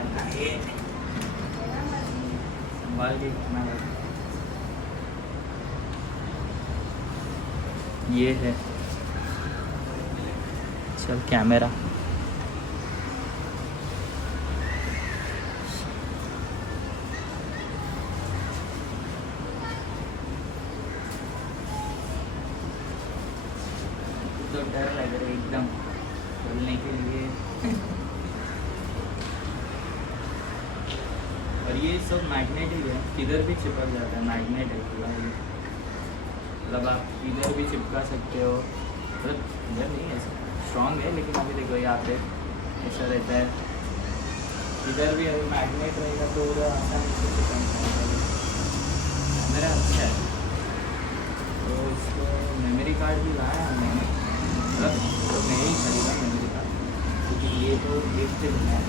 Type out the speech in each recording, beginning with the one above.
संभालना है, संभाल के करना है। ये है चल कैमरा। तो डर लग रहा है एकदम बोलने के लिए। और ये सब मैग्नेटिक है, किधर भी चिपक जाता है, मैग्नेट है पूरा ये। मतलब आप इधर भी चिपका सकते हो, मतलब इधर नहीं है, स्ट्रॉन्ग है लेकिन अभी देखो यहाँ पे ऐसा रहता है, इधर भी अगर मैग्नेट रहेगा तो उधर आसानी से चिपक जाएगा। मेरा अच्छा है, तो इसको मेमोरी कार्ड भी लाया मैंने, मतलब तो मैं ही खरीदा मेमोरी कार्ड, क्योंकि ये तो गिफ्ट है।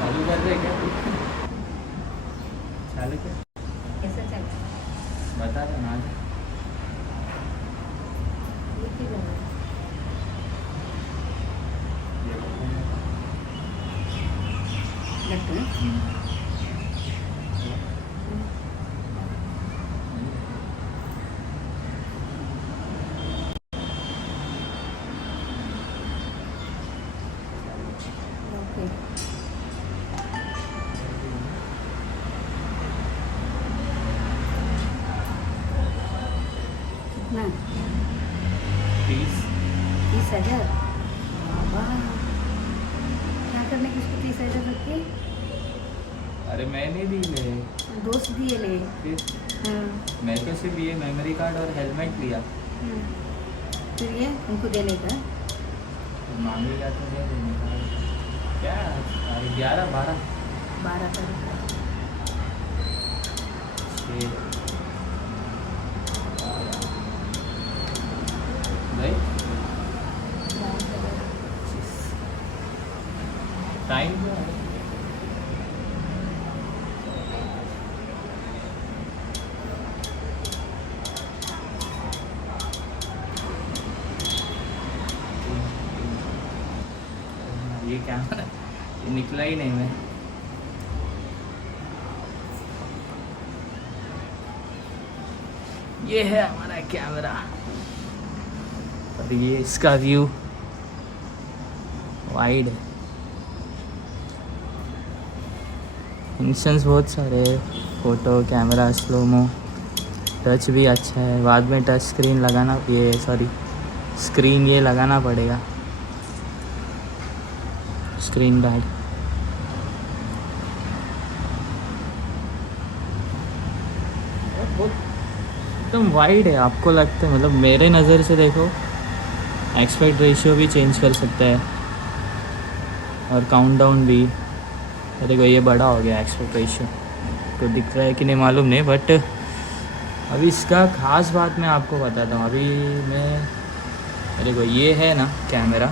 चालू कर रहे क्या? चालू क्या? कैसा चल बता दो ना। कितना? 30। 30,000? वाह, क्या करने की उसको 30,000 रख के? अरे मैंने दी ले, दोस्त दिए ले। फिर हाँ। मैं तो सिर्फ ये मेमोरी कार्ड और हेलमेट लिया, फिर ये उनको देने का? तो मांगेगा तो नहीं देने का। क्या 11 12 12 का रखा। 6 भाई टाइम क्या है? ये कैमरा ये निकला ही नहीं मैं। ये है हमारा कैमरा और ये इसका व्यू वाइड है। फंक्शंस बहुत सारे, फ़ोटो कैमरा स्लोमो, टच भी अच्छा है। बाद में टच स्क्रीन लगाना, ये सॉरी स्क्रीन ये लगाना पड़ेगा, स्क्रीन गार्ड। बहुत एकदम वाइड है, आपको लगता है मतलब मेरे नज़र से देखो एक्सपेक्ट रेशियो भी चेंज कर सकता है और काउंटडाउन भी। देखो ये बड़ा हो गया एक्सपेक्ट रेशियो, को दिख रहा है कि नहीं मालूम नहीं, बट अभी इसका ख़ास बात मैं आपको बताता हूँ। अभी मैं देखो ये है ना कैमरा,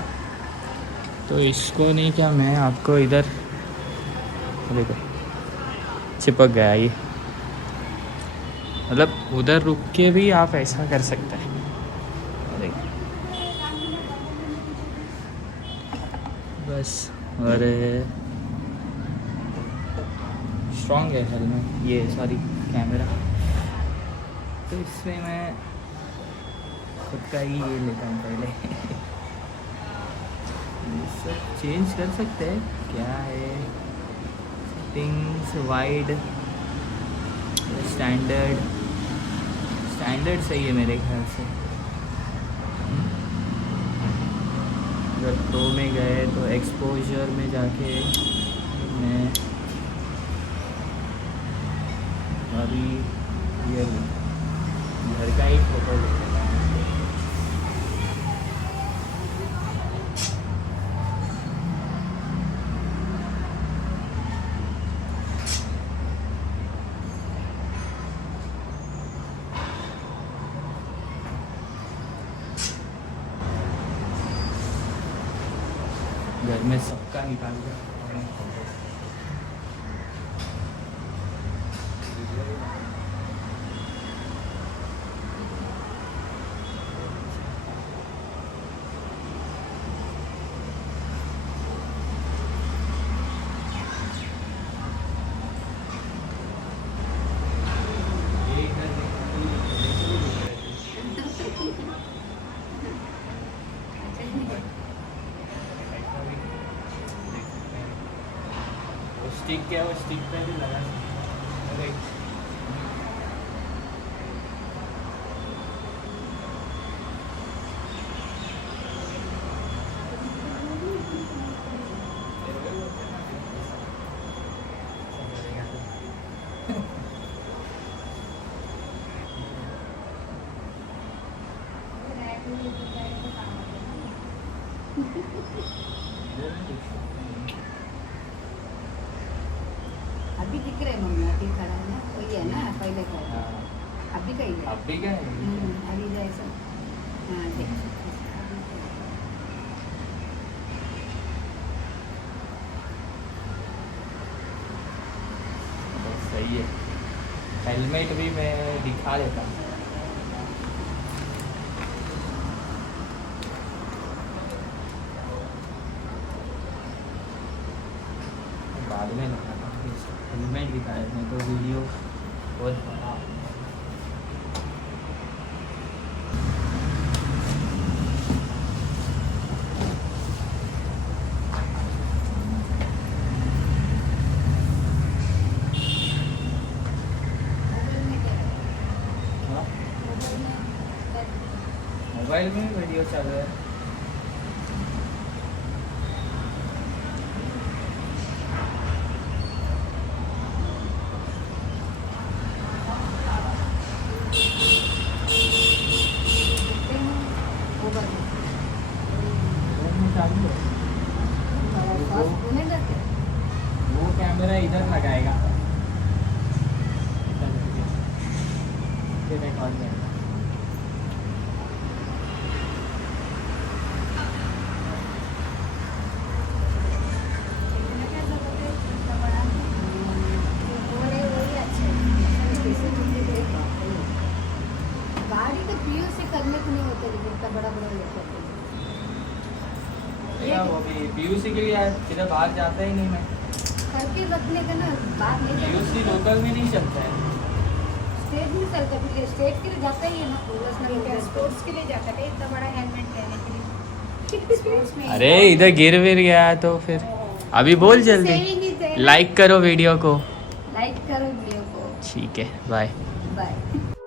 तो इसको नहीं क्या मैं आपको इधर देखो चिपक गया ये, मतलब उधर रुक के भी आप ऐसा कर सकते हैं। देखो बस, और स्ट्रॉन्ग है हेलमेट, ये सॉरी कैमरा, तो इसमें मैं खुद का ही ये लेता हूँ पहले। ये सब चेंज कर सकते हैं, क्या है सेटिंग्स, वाइड, स्टैंडर्ड, स्टैंडर्ड सही है मेरे ख्याल से। अगर प्रो में गए तो एक्सपोजर में जाके मैं अभी ये घर का ही फोटो लेता हूँ। घर में सबका निकाल कर स्टिक क्या, वो स्टिक पे भी लगा सकते हैं। अभी दिख रहे मम्मी, अभी खड़ा है ना, वही है ना पहले का, हाँ, अभी का ही है। अब भी क्या है? अभी जैसा, हाँ देख बस सही है। हेलमेट भी मैं दिखा देता हूँ। बाद में लगाता हूँ, हेलमेट दिखा देते हैं तो वीडियो बहुत बड़ा। हाँ, मोबाइल में वीडियो चल रहा है। चालू है। वो कैमरा इधर लगाएगा, फिर रिकॉर्ड करेगा। गाड़ी तो पीयू से करने को नहीं होता, इतना बड़ा बड़ा लेकर या वो भी पीयूसी के लिए यार सीधा बाहर जाता ही नहीं मैं। करके रखने का ना, बात नहीं पीयूसी लोकल में नहीं चलता है। स्टेट में चलता है, स्टेट के लिए जाता ही है ना, स्पोर्ट्स के लिए जाता है इतना बड़ा हेलमेट लेने के लिए स्पोर्ट्स में। अरे इधर गिर विर गया तो फिर अभी बोल जल्दी, लाइक करो वीडियो को। करो वीडियो को। ठीक है, बाय। बाय।